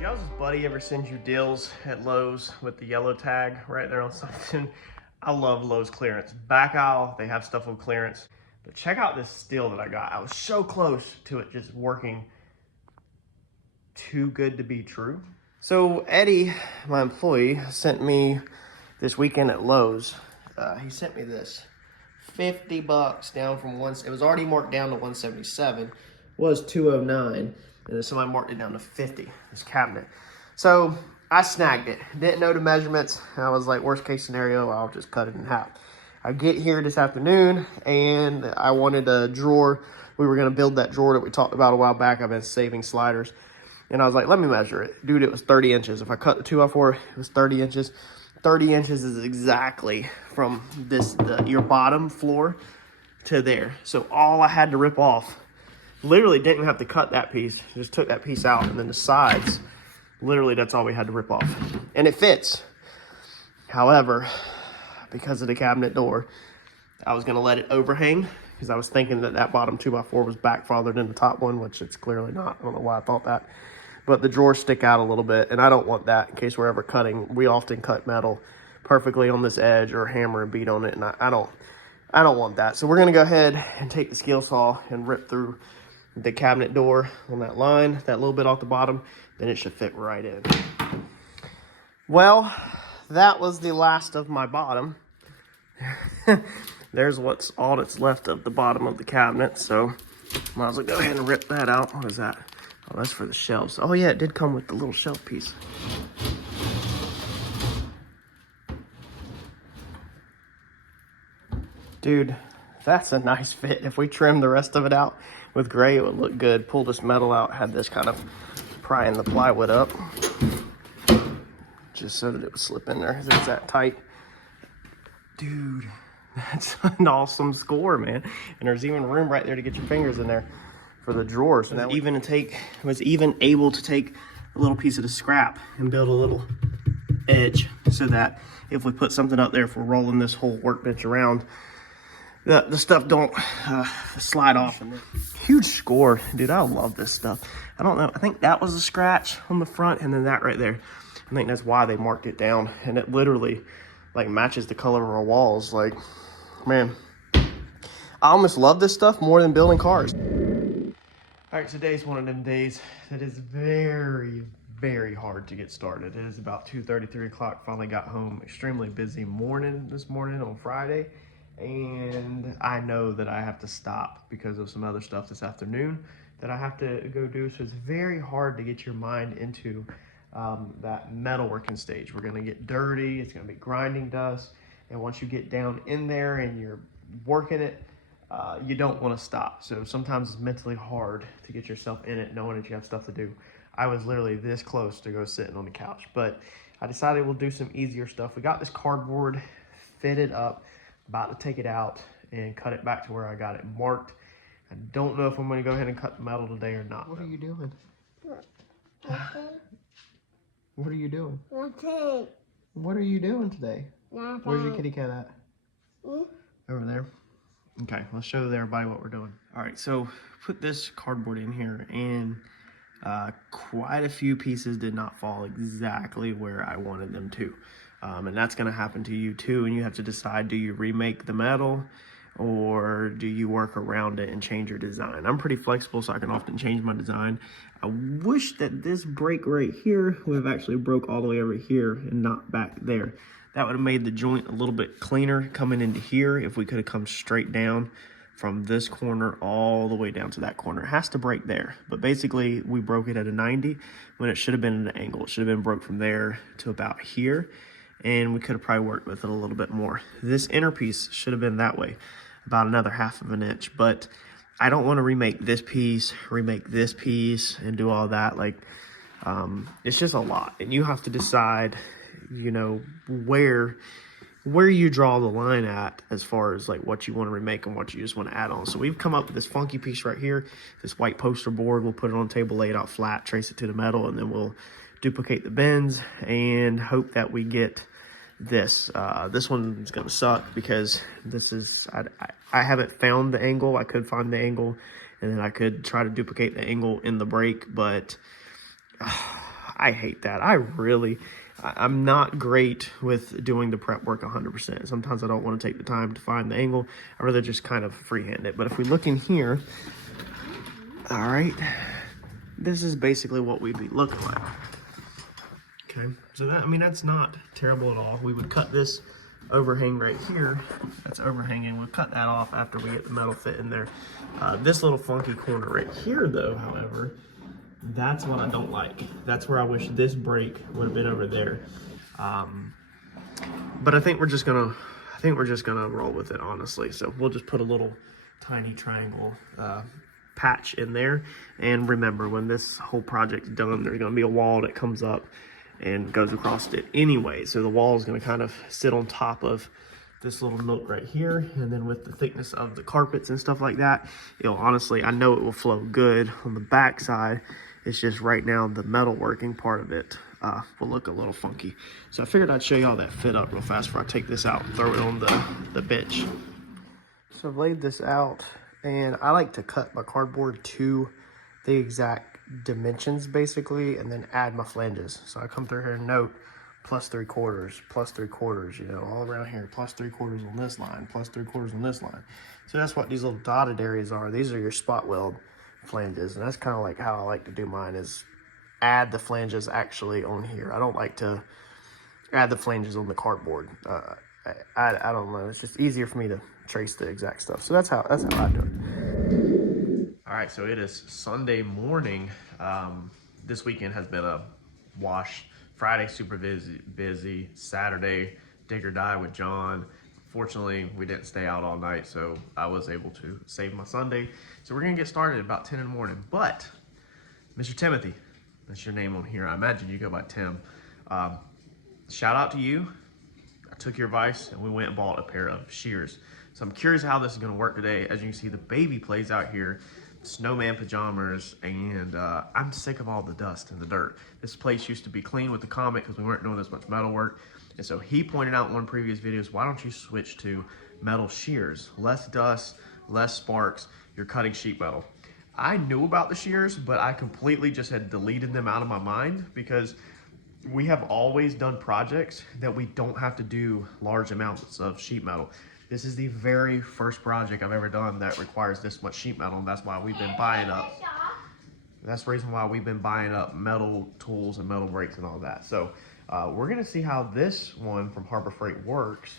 Did y'all's buddy ever send you deals at Lowe's with the yellow tag right there on something? I love Lowe's clearance. Back aisle, they have stuff on clearance. But check out this steal that I got. I was so close to it just working too good to be true. So Eddie, my employee, sent me this weekend at Lowe's. He sent me this. $50 down from it was already marked down to 177, was 209, and then somebody marked it down to 50, this cabinet. So I snagged it, didn't know the measurements. I was like, worst case scenario, I'll just cut it in half. I get here this afternoon and I wanted a drawer. We were gonna build that drawer that we talked about a while back. I've been saving sliders. And I was like, let me measure it. Dude, it was 30 inches. If I cut the 2x4, it was 30 inches. 30 inches is exactly from your bottom floor to there. So all I had to rip off, literally didn't even have to cut that piece, just took that piece out, and then the sides, literally that's all we had to rip off. And it fits. However, because of the cabinet door, I was gonna let it overhang because I was thinking that bottom 2x4 was back farther than the top one, which it's clearly not. I don't know why I thought that. But the drawers stick out a little bit, and I don't want that in case we're ever cutting. We often cut metal perfectly on this edge or hammer and beat on it, and I don't want that. So we're gonna go ahead and take the scale saw and rip through the cabinet door on that line, that little bit off the bottom, then it should fit right in. Well, that was the last of my bottom. There's all that's left of the bottom of the cabinet, so might as well go ahead and rip that out. What is that? Oh, that's for the shelves. Oh yeah, it did come with the little shelf piece. Dude, that's a nice fit. If we trim the rest of it out with gray, it would look good. Pull this metal out, had this kind of prying the plywood up, just so that it would slip in there. It's that tight. Dude, that's an awesome score, man. And there's even room right there to get your fingers in there for the drawers. And that was even able to take a little piece of the scrap and build a little edge so that if we put something up there, if we're rolling this whole workbench around, the stuff don't slide off. Huge score, dude. I love this stuff. I don't know, I think that was a scratch on the front, and then that right there, I think that's why they marked it down. And it literally like matches the color of our walls. Like, man, I almost love this stuff more than building cars. All right, today's one of them days that is very, very hard to get started. It is about 2:30, 3 o'clock. Finally got home. Extremely busy morning this morning on Friday. And I know that I have to stop because of some other stuff this afternoon that I have to go do. So it's very hard to get your mind into that metalworking stage. We're gonna get dirty. It's gonna be grinding dust. And once you get down in there and you're working it, you don't want to stop. So sometimes it's mentally hard to get yourself in it knowing that you have stuff to do. I was literally this close to go sitting on the couch, but I decided we'll do some easier stuff. We got this cardboard fitted up, about to take it out and cut it back to where I got it marked. I don't know if I'm going to go ahead and cut the metal today or not. What are you doing? What are you doing? Nothing. What are you doing today? Nothing. Where's your kitty cat at? Over there. Okay, let's show everybody what we're doing. All right, so put this cardboard in here, and quite a few pieces did not fall exactly where I wanted them to. And that's gonna happen to you too, and you have to decide, do you remake the metal or do you work around it and change your design? I'm pretty flexible, so I can often change my design. I wish that this break right here would have actually broke all the way over here and not back there. That would have made the joint a little bit cleaner coming into here if we could have come straight down from this corner all the way down to that corner. It has to break there, but basically we broke it at a 90 when it should have been at an angle. It should have been broke from there to about here, and we could have probably worked with it a little bit more. This inner piece should have been that way, about another 1/2 inch, but I don't want to remake this piece, and do all that. Like, it's just a lot, and you have to decide, you know, where you draw the line at as far as like what you want to remake and what you just want to add on. So we've come up with this funky piece right here, this white poster board. We'll put it on the table, lay it out flat, trace it to the metal, and then we'll duplicate the bends and hope that we get this. This one's gonna suck because this is, I haven't found the angle. I could find the angle and then I could try to duplicate the angle in the brake, but I hate that. I'm not great with doing the prep work 100%. Sometimes I don't want to take the time to find the angle. I'd rather just kind of freehand it. But if we look in here, all right, this is basically what we'd be looking like. Okay, so that, I mean, that's not terrible at all. We would cut this overhang right here. That's overhanging. We'll cut that off after we get the metal fit in there. This little funky corner right here, though, however, that's what I don't like. That's where I wish this break would have been over there. But I think we're just gonna roll with it, honestly. So we'll just put a little tiny triangle patch in there. And remember, when this whole project's done, there's gonna be a wall that comes up and goes across it anyway. So the wall is gonna kind of sit on top of this little nook right here, and then with the thickness of the carpets and stuff like that, it'll honestly, I know it will flow good on the back side. It's just right now the metal working part of it will look a little funky. So I figured I'd show y'all that fit up real fast before I take this out and throw it on the bench. So I've laid this out, and I like to cut my cardboard to the exact dimensions basically, and then add my flanges. So I come through here and note +3/4, you know, all around here, +3/4 on this line, +3/4 on this line. So that's what these little dotted areas are. These are your spot weld flanges, and that's kind of like how I like to do mine, is add the flanges actually on here. I don't like to add the flanges on the cardboard. I don't know, it's just easier for me to trace the exact stuff. So that's how I do it. All right, so it is Sunday morning. This weekend has been a wash. Friday, super busy. Saturday, dig or die with John. Fortunately, we didn't stay out all night, so I was able to save my Sunday. So we're gonna get started at about 10 in the morning. But, Mr. Timothy, that's your name on here. I imagine you go by Tim. Shout out to you. I took your advice and we went and bought a pair of shears. So I'm curious how this is gonna work today. As you can see, the baby plays out here. Snowman pajamas, and I'm sick of all the dust and the dirt. This place used to be clean with the Comet because we weren't doing this much metal work. And so he pointed out in one of previous videos, why don't you switch to metal shears? Less dust, less sparks, you're cutting sheet metal. I knew about the shears, but I completely just had deleted them out of my mind because we have always done projects that we don't have to do large amounts of sheet metal. This is the very first project I've ever done that requires this much sheet metal, and that's why we've been buying up. That's the reason why we've been buying up metal tools and metal brakes and all that. So we're gonna see how this one from Harbor Freight works.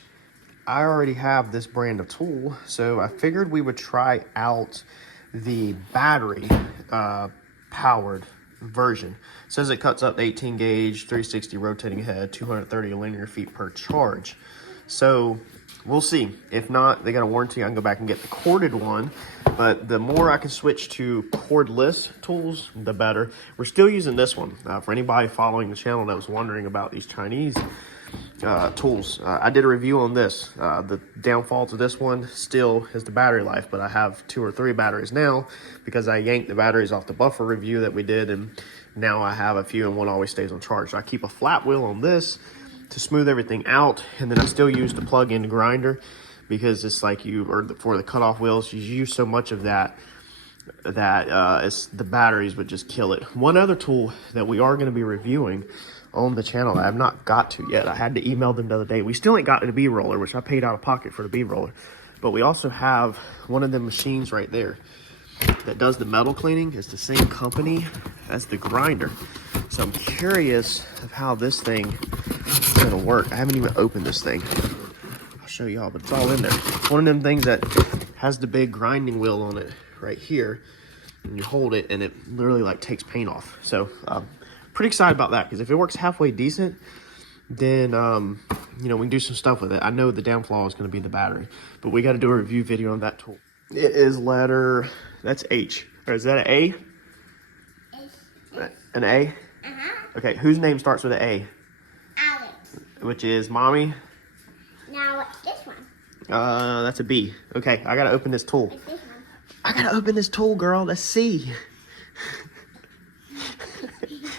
I already have this brand of tool, so I figured we would try out the battery powered version. It says it cuts up to 18 gauge, 360 rotating head, 230 linear feet per charge. So we'll see. If not, they got a warranty. I can go back and get the corded one. But the more I can switch to cordless tools, the better. We're still using this one. For anybody following the channel that was wondering about these Chinese tools, I did a review on this. The downfall to this one still is the battery life, but I have 2 or 3 batteries now because I yanked the batteries off the buffer review that we did, and now I have a few and one always stays on charge. So I keep a flat wheel on this to smooth everything out, and then I still use the plug-in grinder because it's like for the cutoff wheels, you use so much of that the batteries would just kill it. One other tool that we are going to be reviewing on the channel that I have not got to yet, I had to email them the other day. We still ain't got a bee roller, which I paid out of pocket for the bee roller, but we also have one of the machines right there that does the metal cleaning. It's the same company as the grinder. So I'm curious of how this thing is gonna work. I haven't even opened this thing. I'll show y'all, but it's all in there. It's one of them things that has the big grinding wheel on it right here, and you hold it and it literally like takes paint off. So pretty excited about that, because if it works halfway decent, then you know, we can do some stuff with it. I know the downfall is going to be the battery, but we got to do a review video on that tool. It is letter, that's H, or is that an A? An A? Uh-huh. Okay, whose name starts with an A? Alex. Which is mommy? Now what's this one? That's a B. Okay, I gotta open this tool. What's this one? I gotta open this tool, girl. That's C.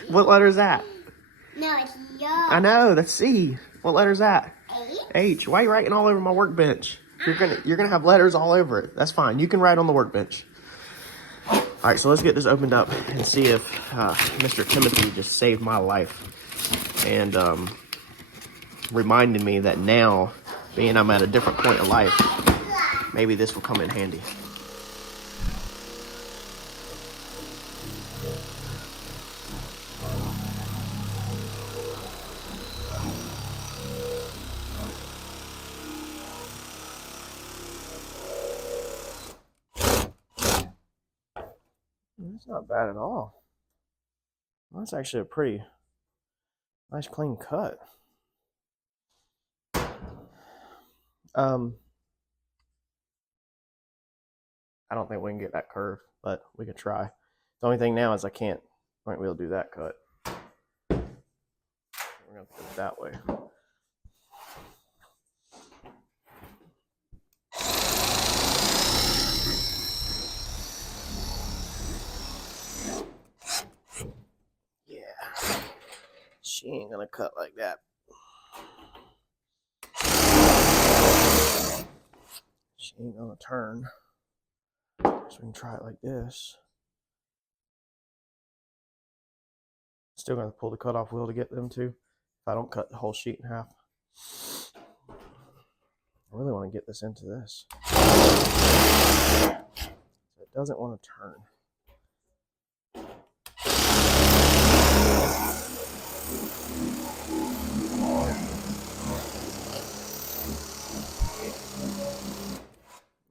What letter is that? No, it's yo. I know, that's C. What letter is that? H. H. Why are you writing all over my workbench? You're gonna have letters all over it. That's fine. You can write on the workbench. All right, so let's get this opened up and see if Mr. Timothy just saved my life and reminded me that now, being I'm at a different point in life, maybe this will come in handy. That's not bad at all. That's actually a pretty nice clean cut. I don't think we can get that curved, but we can try. The only thing now is I can't be able to do that cut. We're gonna put it that way. She ain't gonna cut like that. She ain't gonna turn. So we can try it like this. Still gonna pull the cutoff wheel to get them to, if I don't cut the whole sheet in half. I really want to get this into this. It doesn't want to turn.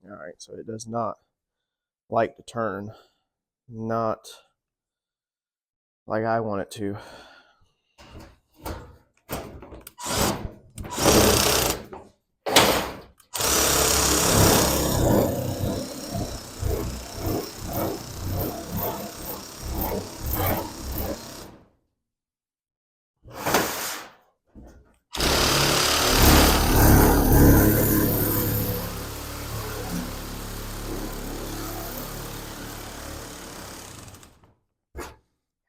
All right, so it does not like to turn, not like I want it to.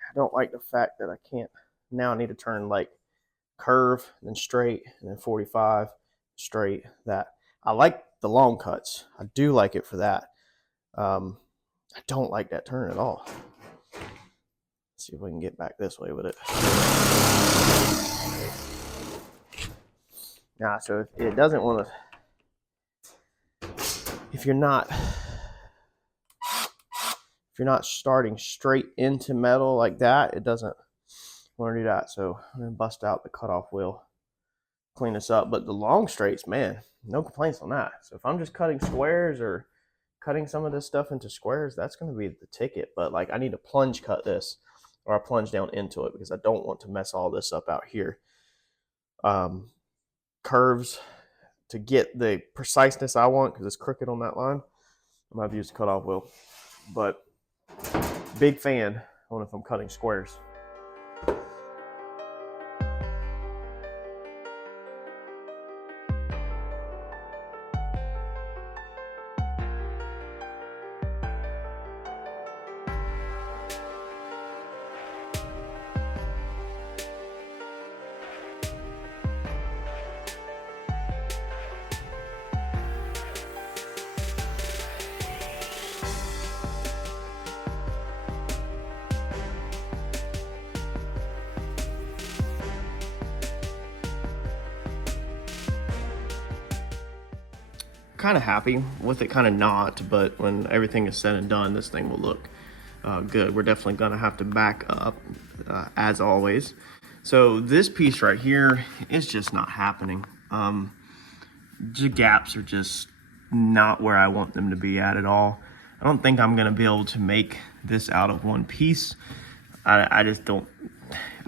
I don't like the fact that I can't, now I need to turn like curve, then straight, and then 45, straight, that. I like the long cuts. I do like it for that. I don't like that turn at all. Let's see if we can get back this way with it. Nah, so if it doesn't want to, if you're not starting straight into metal like that, it doesn't want to do that. So I'm going to bust out the cutoff wheel, clean this up. But the long straights, man, no complaints on that. So if I'm just cutting squares or cutting some of this stuff into squares, that's going to be the ticket. But like I need to plunge cut this, or I plunge down into it, because I don't want to mess all this up out here. Curves, to get the preciseness I want, because it's crooked on that line, I'm going to have to use the cutoff wheel. But big fan on if I'm cutting squares. Kind of happy with it, kind of not, but when everything is said and done, this thing will look good. We're definitely gonna have to back up as always. So this piece right here is just not happening. The gaps are just not where I want them to be at all. I don't think I'm gonna be able to make this out of one piece. I just don't,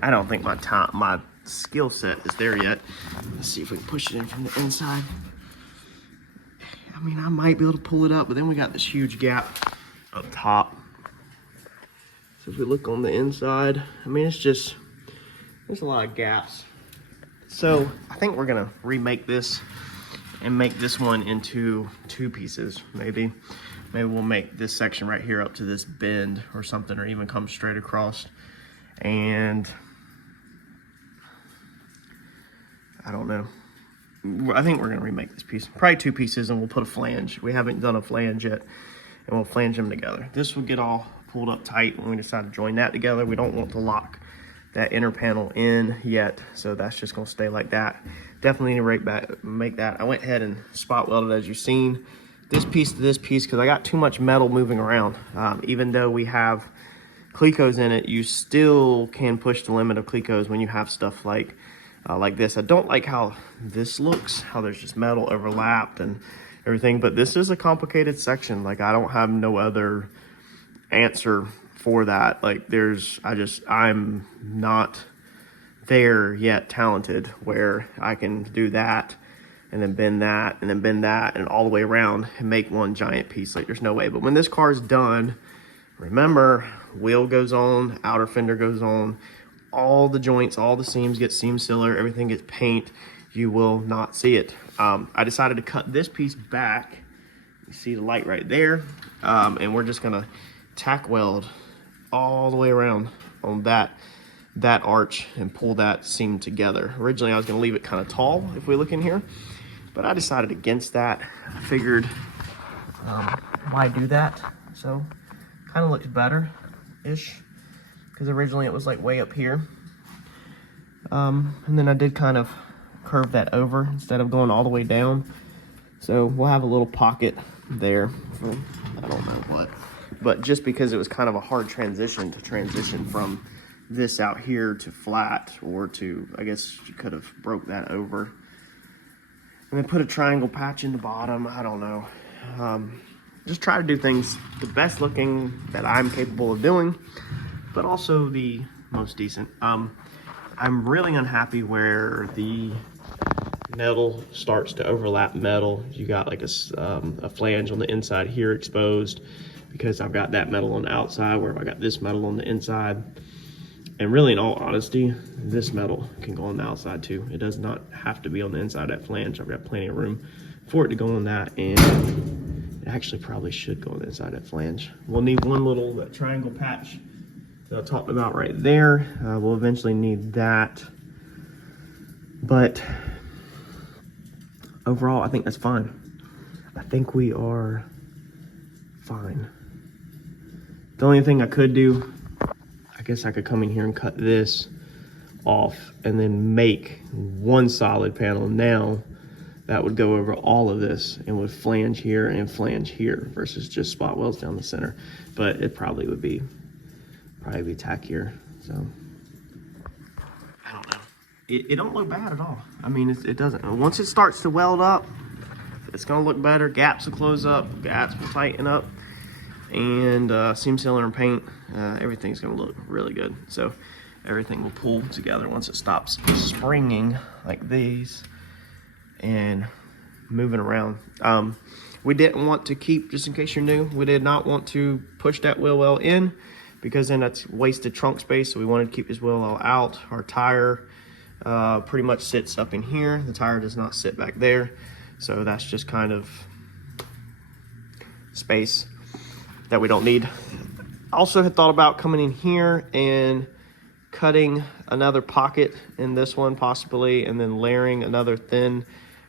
I don't think my skill set is there yet. Let's see if we can push it in from the inside. I mean, I might be able to pull it up, but then we got this huge gap up top. So if we look on the inside, I mean, it's just, there's a lot of gaps. So I think we're gonna remake this and make this one into two pieces, maybe. Maybe we'll make this section right here up to this bend or something, or even come straight across. And I don't know. I think we're gonna remake this piece, probably two pieces, and we'll put a flange. We haven't done a flange yet, and we'll flange them together. This will get all pulled up tight when we decided to join that together. We don't want to lock that inner panel in yet, so that's just going to stay like that. Definitely need to make that. I went ahead and spot welded, as you've seen, this piece to this piece because I got too much metal moving around. Even though we have Clecos in it, you still can push the limit of Clecos when you have stuff like this. I don't like how this looks, how there's just metal overlapped and everything, but this is a complicated section. Like, I don't have no other answer for that. Like, I'm not there yet talented where I can do that and then bend that and then bend that and all the way around and make one giant piece. Like, there's no way. But when this car is done, remember, wheel goes on, outer fender goes on, all the joints, all the seams get seam sealer, everything gets paint. You will not see it. I decided to cut this piece back. You see the light right there. And we're just gonna tack weld all the way around on that arch and pull that seam together. Originally, I was gonna leave it kind of tall if we look in here, but I decided against that. I figured, why do that? So, kind of looks better-ish, because originally it was like way up here. And then I did kind of curve that over instead of going all the way down. So we'll have a little pocket there for, I don't know what, but just because it was kind of a hard transition from this out here to flat, or to, I guess you could have broke that over and then put a triangle patch in the bottom. I don't know. Just try to do things the best looking that I'm capable of doing, but also the most decent. I'm really unhappy where the metal starts to overlap metal. You got like a flange on the inside here exposed, because I've got that metal on the outside where I got this metal on the inside. And really, in all honesty, this metal can go on the outside too. It does not have to be on the inside of that flange. I've got plenty of room for it to go on that, and it actually probably should go on the inside of that flange. We'll need one little triangle patch that I talked about right there. We'll eventually need that, but overall, I think that's fine. I think we are fine. The only thing I could do, I guess I could come in here and cut this off and then make one solid panel. Now that would go over all of this and would flange here and flange here versus just spot welds down the center. But it probably would be tackier. So I don't know. It don't look bad at all. I mean, it doesn't. Once it starts to weld up, it's gonna look better. Gaps will close up, gaps will tighten up, and seam sealer and paint, everything's gonna look really good. So everything will pull together once it stops springing like these and moving around. We didn't want to keep, just in case you're new, we did not want to push that wheel well in, because then that's wasted trunk space. So we wanted to keep this wheel well out. Our tire pretty much sits up in here. The tire does not sit back there. So that's just kind of space that we don't need. I also had thought about coming in here and cutting another pocket in this one possibly, and then layering another thin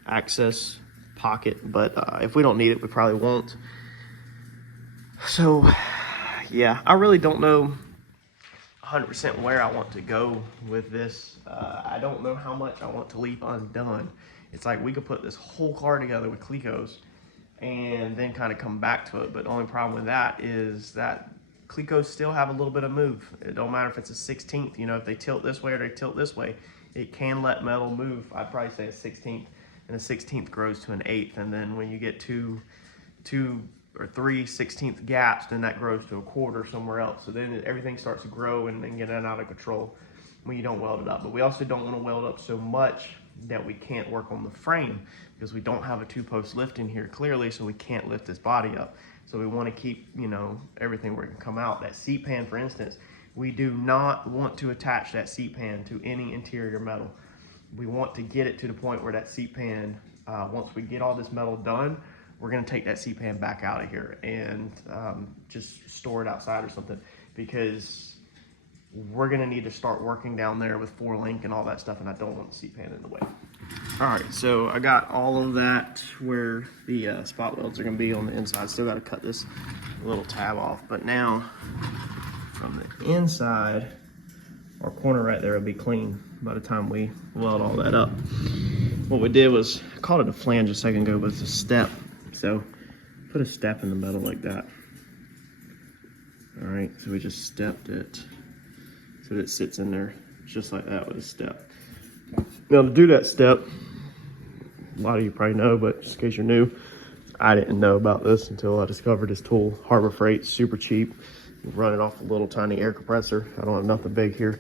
access pocket. But if we don't need it, we probably won't. So yeah, I really don't know 100% where I want to go with this. I don't know how much I want to leave undone. It's like we could put this whole car together with Clecos and then kind of come back to it. But the only problem with that is that Clecos still have a little bit of move. It don't matter if it's a 16th, you know, if they tilt this way or they tilt this way, it can let metal move. I'd probably say a 16th, and a 16th grows to an 1/8. And then when you get two or 3 16th gaps, then that grows to a 1/4 somewhere else. So then everything starts to grow and then get out of control when you don't weld it up. But we also don't want to weld up so much that we can't work on the frame, because we don't have a 2-post lift in here clearly, so we can't lift this body up. So we want to keep, you know, everything where it can come out. That seat pan, for instance, we do not want to attach that seat pan to any interior metal. We want to get it to the point where that seat pan, once we get all this metal done, we're going to take that seat pan back out of here and just store it outside or something, because we're going to need to start working down there with 4-link and all that stuff, and I don't want the seat pan in the way. All right, so I got all of that where the spot welds are going to be on the inside. Still got to cut this little tab off, but now from the inside, our corner right there will be clean by the time we weld all that up. What we did was, I called it a flange a second ago, but it's a step. So put a step in the metal like that. All right, so we just stepped it so that it sits in there just like that with a step. Now to do that step, a lot of you probably know, but just in case you're new, I didn't know about this until I discovered this tool. Harbor Freight, super cheap. You run it off a little tiny air compressor. I don't have nothing big here.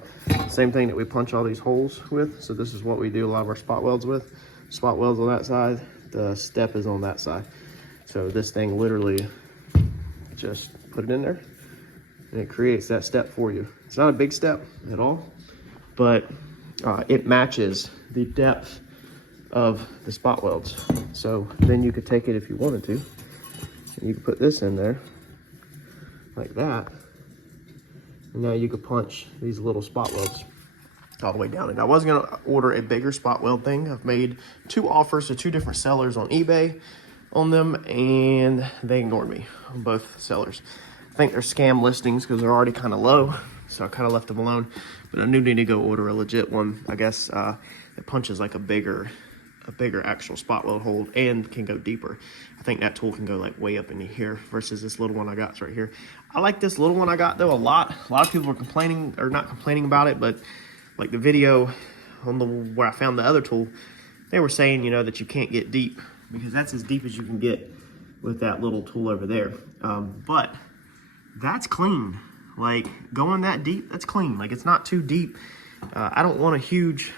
Same thing that we punch all these holes with. So this is what we do a lot of our spot welds with. Spot welds on that side, the step is on that side. So this thing literally just put it in there and it creates that step for you. It's not a big step at all, but it matches the depth of the spot welds. So then you could take it if you wanted to, and you could put this in there like that, and now you could punch these little spot welds all the way down. And I was gonna order a bigger spot weld thing. I've made 2 offers to 2 different sellers on eBay on them, and they ignored me on both sellers. I think they're scam listings because they're already kind of low, so I kind of left them alone. But I do need to go order a legit one. I guess it punches like a bigger actual spot weld hole and can go deeper. I think that tool can go like way up into here versus this little one I got right here. I like this little one I got though a lot. A lot of people are complaining, or not complaining about it, but like the video on the where I found the other tool, they were saying, you know, that you can't get deep because that's as deep as you can get with that little tool over there. But that's clean. Like going that deep, that's clean. Like it's not too deep. I don't want a huge,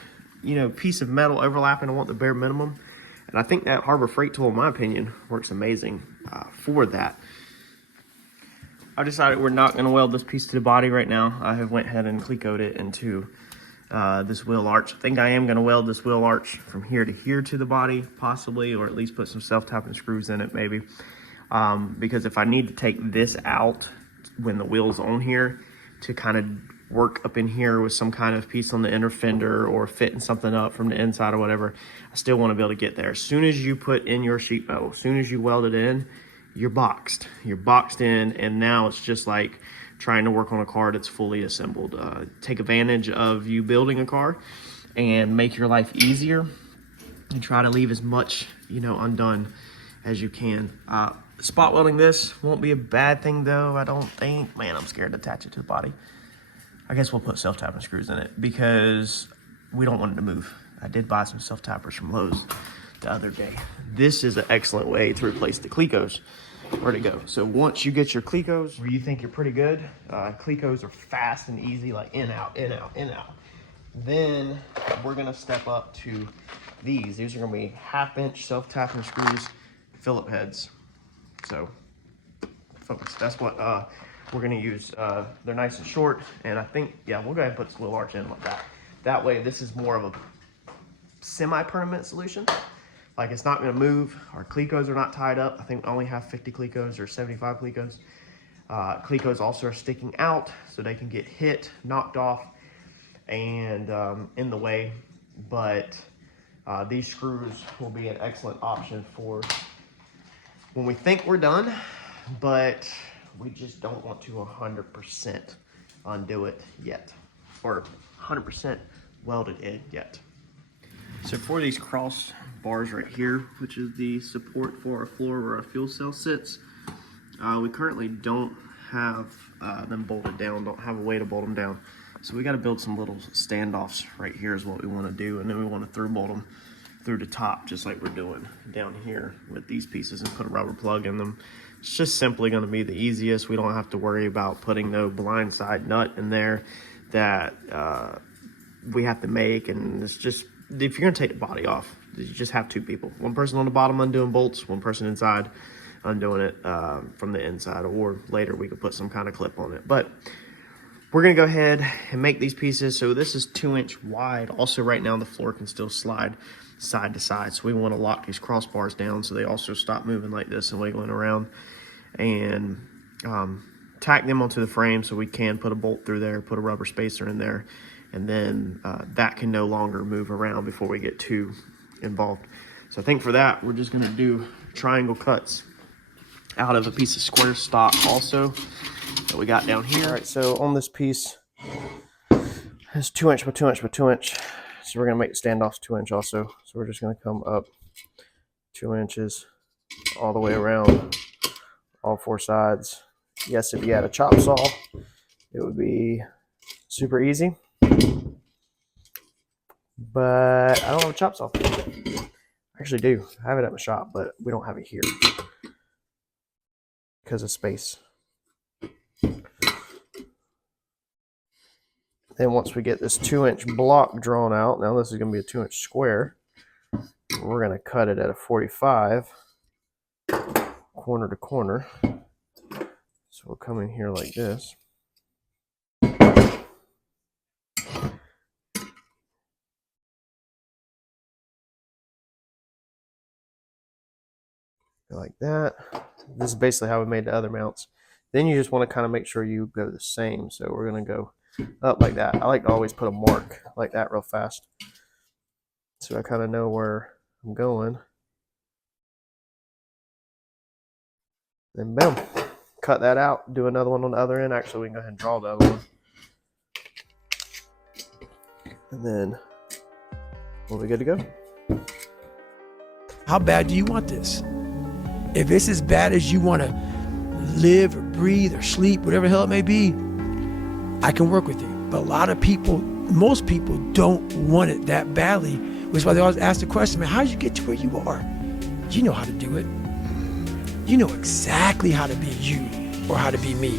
you know, piece of metal overlapping. I want the bare minimum. And I think that Harbor Freight tool, in my opinion, works amazing for that. I decided we're not gonna weld this piece to the body right now. I have went ahead and clecoed it into this wheel arch. I think I am gonna weld this wheel arch from here to here to the body, possibly, or at least put some self-tapping screws in it, maybe. Because if I need to take this out when the wheel's on here to kind of work up in here with some kind of piece on the inner fender or fitting something up from the inside or whatever, I still want to be able to get there. As soon as you put in your sheet metal, as soon as you weld it in, you're boxed. You're boxed in, and now it's just like trying to work on a car that's fully assembled. Take advantage of you building a car and make your life easier and try to leave as much, you know, undone as you can. Spot welding this won't be a bad thing though, I don't think. Man, I'm scared to attach it to the body. I guess we'll put self-tapping screws in it because we don't want it to move. I did buy some self-tappers from Lowe's the other day. This is an excellent way to replace the Clecos. Where'd it go? So once you get your Clecos where you think you're pretty good, Clecos are fast and easy, like in, out, in, out, in, out. Then we're gonna step up to these. These are gonna be 1/2-inch self-tapping screws, Phillip heads. So focus, that's what we're gonna use. They're nice and short, and I think, yeah, we'll go ahead and put this little arch in like that. That way, this is more of a semi-permanent solution. Like it's not gonna move. Our Clecos are not tied up. I think I only have 50 Clecos or 75 Clecos. Clecos also are sticking out, so they can get hit, knocked off, and in the way. But these screws will be an excellent option for when we think we're done, but we just don't want to 100% undo it yet, or 100% welded it yet. So for these cross bars right here, which is the support for our floor where our fuel cell sits, we currently don't have them bolted down, don't have a way to bolt them down. So we got to build some little standoffs right here is what we want to do, and then we want to through bolt them through the top just like we're doing down here with these pieces and put a rubber plug in them. It's just simply going to be the easiest. We don't have to worry about putting no blind side nut in there that we have to make. And it's just, if you're going to take the body off, you just have 2 people. One person on the bottom undoing bolts, one person inside undoing it from the inside, or later we could put some kind of clip on it. But we're going to go ahead and make these pieces. So this is 2-inch wide. Also right now the floor can still slide side to side, so we want to lock these crossbars down so they also stop moving like this and wiggling around, and tack them onto the frame so we can put a bolt through there, put a rubber spacer in there, and then that can no longer move around before we get too involved. So I think for that we're just going to do triangle cuts out of a piece of square stock also that we got down here. All right, so on this piece, it's 2 inch by 2 inch by 2 inch. So we're gonna make the standoffs 2 inch also. So we're just gonna come up 2 inches all the way around all 4 sides. Yes, if you had a chop saw, it would be super easy. But I don't have a chop saw. I actually do. I have it at my shop, but we don't have it here because of space. Then once we get this 2 inch block drawn out, now this is going to be a 2 inch square. We're going to cut it at a 45, corner to corner. So we'll come in here like this. Like that. This is basically how we made the other mounts. Then you just want to kind of make sure you go the same. So we're going to go up like that. I like to always put a mark like that real fast, so I kind of know where I'm going. Then boom, cut that out, do another one on the other end. Actually, we can go ahead and draw the other one. And then we'll be good to go. How bad do you want this? If it's as bad as you want to live or breathe or sleep, whatever the hell it may be, I can work with you. But a lot of people, most people don't want it that badly, which is why they always ask the question, man, how did you get to where you are? You know how to do it. You know exactly how to be you or how to be me.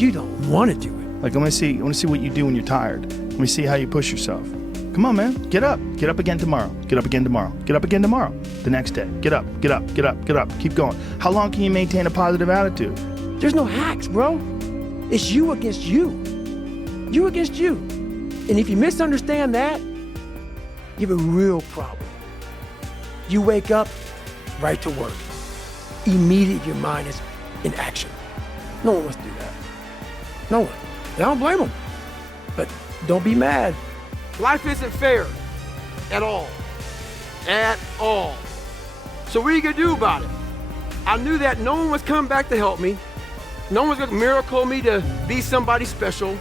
You don't want to do it. Like, I want to see what you do when you're tired. Let me see how you push yourself. Come on, man, get up again tomorrow, get up again tomorrow, get up again tomorrow, the next day, get up, get up, get up, get up, keep going. How long can you maintain a positive attitude? There's no hacks, bro. It's you against you. You against you. And if you misunderstand that, you have a real problem. You wake up, right to work. Immediately your mind is in action. No one wants to do that. No one. And I don't blame them. But don't be mad. Life isn't fair at all. At all. So what are you gonna do about it? I knew that no one was coming back to help me. No one's gonna miracle me to be somebody special.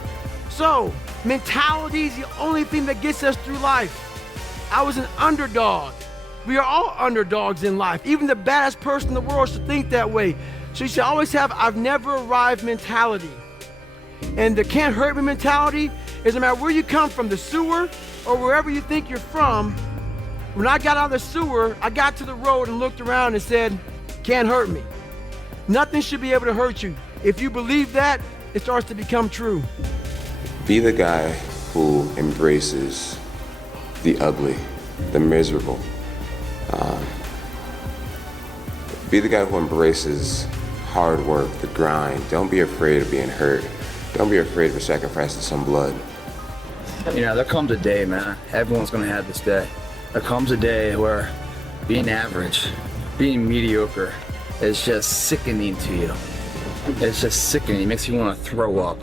So, mentality is the only thing that gets us through life. I was an underdog. We are all underdogs in life. Even the baddest person in the world should think that way. So you should always have I've never arrived mentality. And the can't hurt me mentality is no matter where you come from, the sewer or wherever you think you're from. When I got out of the sewer, I got to the road and looked around and said, can't hurt me. Nothing should be able to hurt you. If you believe that, it starts to become true. Be the guy who embraces the ugly, the miserable. Be the guy who embraces hard work, the grind. Don't be afraid of being hurt. Don't be afraid of sacrificing some blood. You know, there comes a day, man, everyone's gonna have this day. There comes a day where being average, being mediocre is just sickening to you. It's just sickening, it makes you wanna throw up.